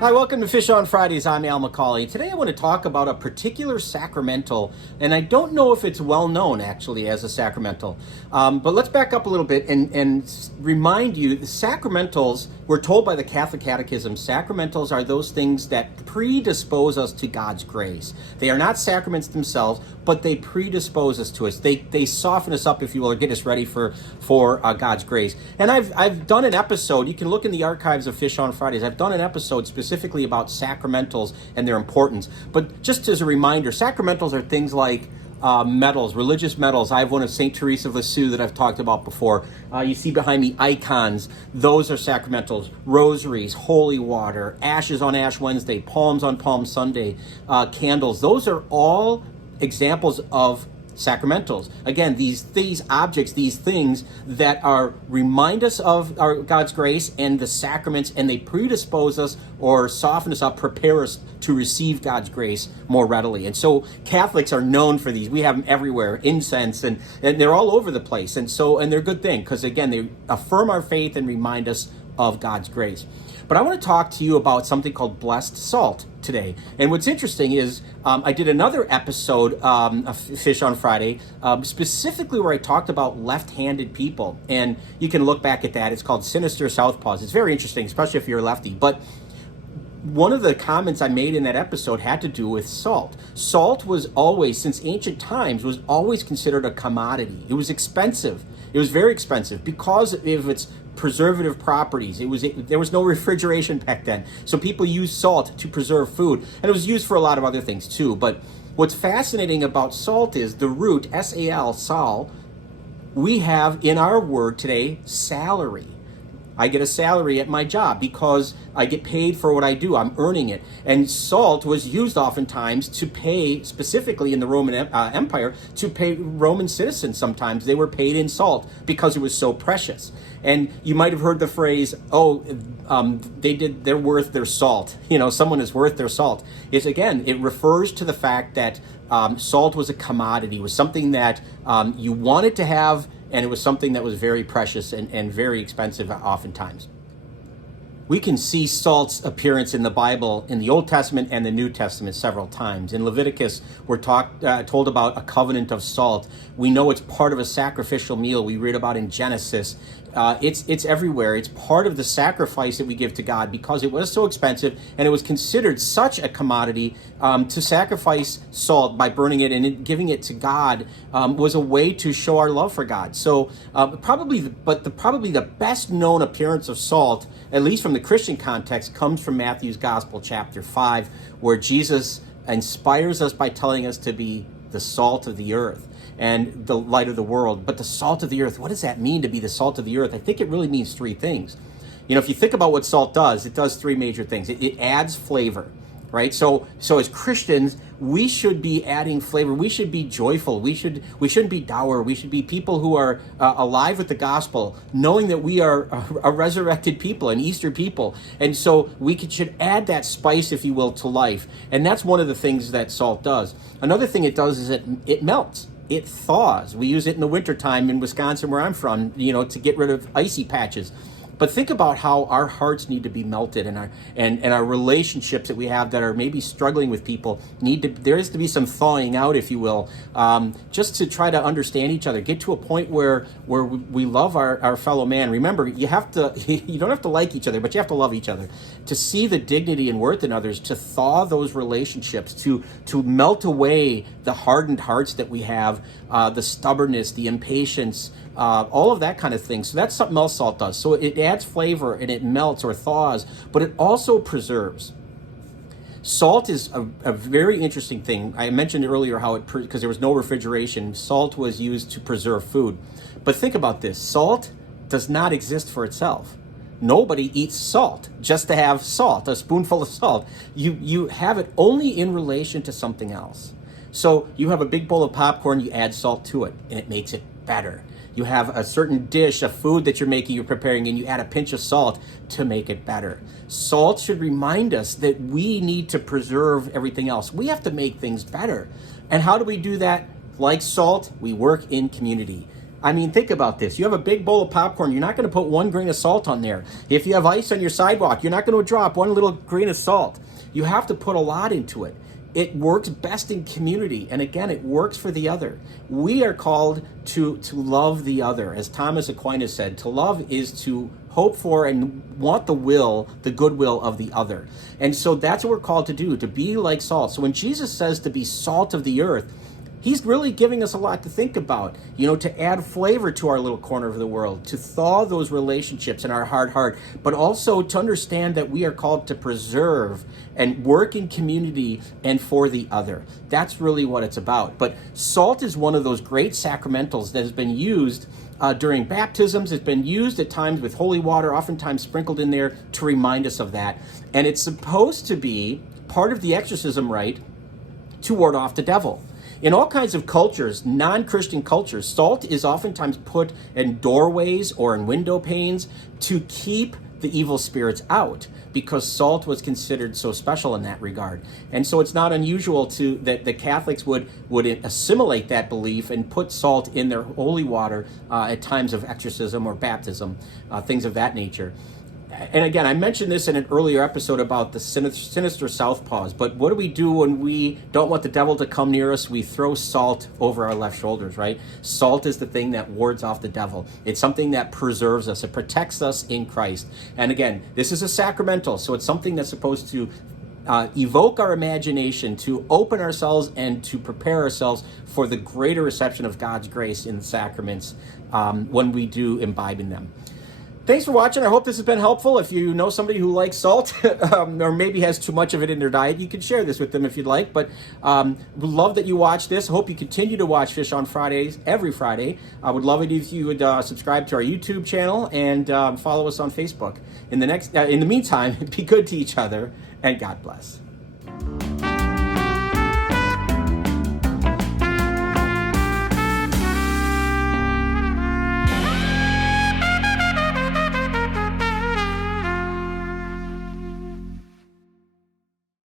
Hi, welcome to Fish on Fridays. I'm Al McCauley. Today I want to talk about a particular sacramental, and I don't know if it's well known actually as a sacramental. But let's back up a little bit and remind you, the sacramentals, we're told by the Catholic Catechism, sacramentals are those things that predispose us to God's grace. They are not sacraments themselves, but they predispose us to us. They soften us up, if you will, or get us ready for God's grace. And I've done an episode, you can look in the archives of Fish on Fridays, I've done an episode specifically about sacramentals and their importance. But just as a reminder, sacramentals are things like medals, religious medals. I have one of St. Teresa of Lisieux that I've talked about before. You see behind me icons. Those are sacramentals. Rosaries, holy water, ashes on Ash Wednesday, palms on Palm Sunday, candles. Those are all examples of sacramentals. Again, these objects, these things that remind us of our God's grace and the sacraments, and they predispose us or soften us up, prepare us to receive God's grace more readily. And so Catholics are known for these. We have them everywhere, incense, and they're all over the place. And they're a good thing because, again, they affirm our faith and remind us of God's grace. But I want to talk to you about something called blessed salt today. And what's interesting is I did another episode of Fish on Friday, specifically where I talked about left-handed people. And you can look back at that. It's called Sinister Southpaws. It's very interesting, especially if you're a lefty. But one of the comments I made in that episode had to do with salt. Salt was always, since ancient times, was always considered a commodity. It was expensive. It was very expensive because of its preservative properties. There was no refrigeration back then. So people used salt to preserve food. And it was used for a lot of other things too. But what's fascinating about salt is the root, S-A-L, sal, we have in our word today, salary. I get a salary at my job because I get paid for what I do. I'm earning it. And salt was used oftentimes to pay, specifically in the Roman Empire, to pay Roman citizens sometimes. They were paid in salt because it was so precious. And you might have heard the phrase, they're worth their salt. You know, someone is worth their salt. It refers to the fact that salt was a commodity, it was something that you wanted to have, and it was something that was very precious and very expensive oftentimes. We can see salt's appearance in the Bible, in the Old Testament and the New Testament several times. In Leviticus, we're told about a covenant of salt. We know it's part of a sacrificial meal. We read about in Genesis. It's everywhere. It's part of the sacrifice that we give to God because it was so expensive and it was considered such a commodity. To sacrifice salt by burning it and giving it to God was a way to show our love for God. So probably the best known appearance of salt, at least from the Christian context, comes from Matthew's Gospel, chapter 5, where Jesus inspires us by telling us to be the salt of the earth and the light of the world. But the salt of the earth, what does that mean to be the salt of the earth? I think it really means three things. You know, if you think about what salt does, it does three major things. It adds flavor, right? So as Christians, we should be adding flavor. We should be joyful. We shouldn't be dour. We should be people who are alive with the gospel, knowing that we are a resurrected people, an Easter people. And so should add that spice, if you will, to life. And that's one of the things that salt does. Another thing it does is it melts. It thaws. We use it in the wintertime in Wisconsin, where I'm from, to get rid of icy patches. But think about how our hearts need to be melted, and our relationships that we have that are maybe struggling with people there is to be some thawing out, if you will, just to try to understand each other, get to a point where we love our fellow man. Remember, you don't have to like each other, but you have to love each other. To see the dignity and worth in others, to thaw those relationships, to melt away the hardened hearts that we have, the stubbornness, the impatience, all of that kind of thing. So that's something else salt does. So it adds flavor and it melts or thaws, but it also preserves. Salt is a very interesting thing. I mentioned earlier how because there was no refrigeration, salt was used to preserve food. But think about this. Salt does not exist for itself. Nobody eats salt just to have salt, a spoonful of salt. You have it only in relation to something else. So you have a big bowl of popcorn, you add salt to it, and it makes it better. You have a certain dish, a food that you're preparing, and you add a pinch of salt to make it better. Salt should remind us that we need to preserve everything else. We have to make things better. And how do we do that? Like salt, we work in community. I mean, think about this. You have a big bowl of popcorn. You're not going to put 1 grain of salt on there. If you have ice on your sidewalk, you're not going to drop 1 little grain of salt. You have to put a lot into it. It works best in community. And again, it works for the other. We are called to love the other. As Thomas Aquinas said, to love is to hope for and want the goodwill of the other. And so that's what we're called to do, to be like salt. So when Jesus says to be salt of the earth, he's really giving us a lot to think about, to add flavor to our little corner of the world, to thaw those relationships in our hard heart, but also to understand that we are called to preserve and work in community and for the other. That's really what it's about. But salt is one of those great sacramentals that has been used during baptisms. It's been used at times with holy water, oftentimes sprinkled in there to remind us of that. And it's supposed to be part of the exorcism rite to ward off the devil. In all kinds of cultures, non-Christian cultures, salt is oftentimes put in doorways or in window panes to keep the evil spirits out, because salt was considered so special in that regard. And so it's not unusual that the Catholics would assimilate that belief and put salt in their holy water at times of exorcism or baptism, things of that nature. And again, I mentioned this in an earlier episode about the sinister southpaws, but what do we do when we don't want the devil to come near us? We throw salt over our left shoulders, right? Salt is the thing that wards off the devil. It's something that preserves us. It protects us in Christ. And again, this is a sacramental, so it's something that's supposed to evoke our imagination, to open ourselves and to prepare ourselves for the greater reception of God's grace in the sacraments when we do imbibe in them. Thanks for watching. I hope this has been helpful. If you know somebody who likes salt or maybe has too much of it in their diet, you can share this with them if you'd like. But would love that you watch this. I hope you continue to watch Fish on Fridays, every Friday. I would love it if you would subscribe to our YouTube channel and follow us on Facebook. In the meantime, be good to each other, and God bless.